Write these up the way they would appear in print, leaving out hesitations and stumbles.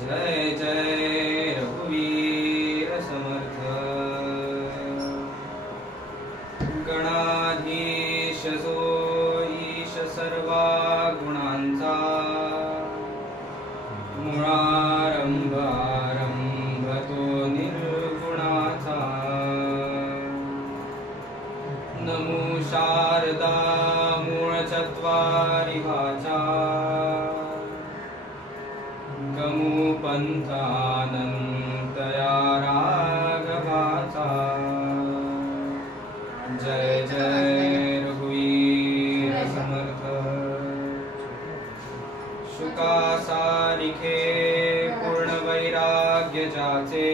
जय जय रघुवीर समर्थ। गणाधीश जो ईश सर्वा गुणांचा, मुळारंभ आरंभ तो निर्गुणाचा। नमो शारदा मूळ चत्वारि वाचा, गमो पंथानंतया राघवाचा। जय जय रघुवीर समर्थ। शुका सारिखे पूर्ण वैराग्य जाचे,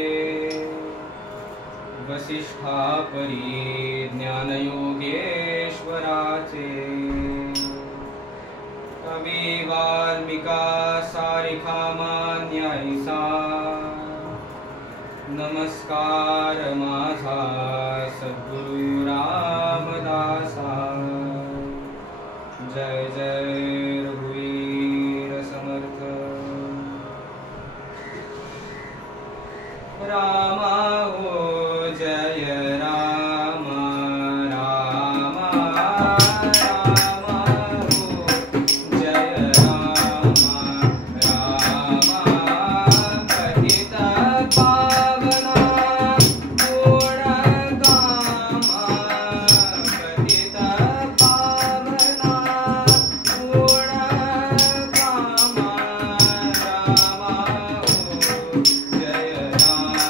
वसिष्ठा परी ज्ञान योगेश्वराचे। कवी वाल्मिका सारिखा मान्यायसा, नमस्कार माझा सद्गुरु रामदासा। जय जय रघुवीर समर्थ। रामा हो जय रामा, रामा रामा हो जय रामा, रामा पतित पावना गुण गामा, पतित पावना गुण गामा। रामा हो जय रामा,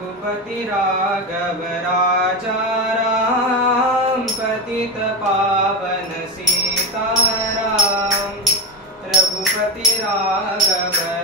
रघुपति राघव राजा राम, पतित पावन सीताराम। रघुपति राघव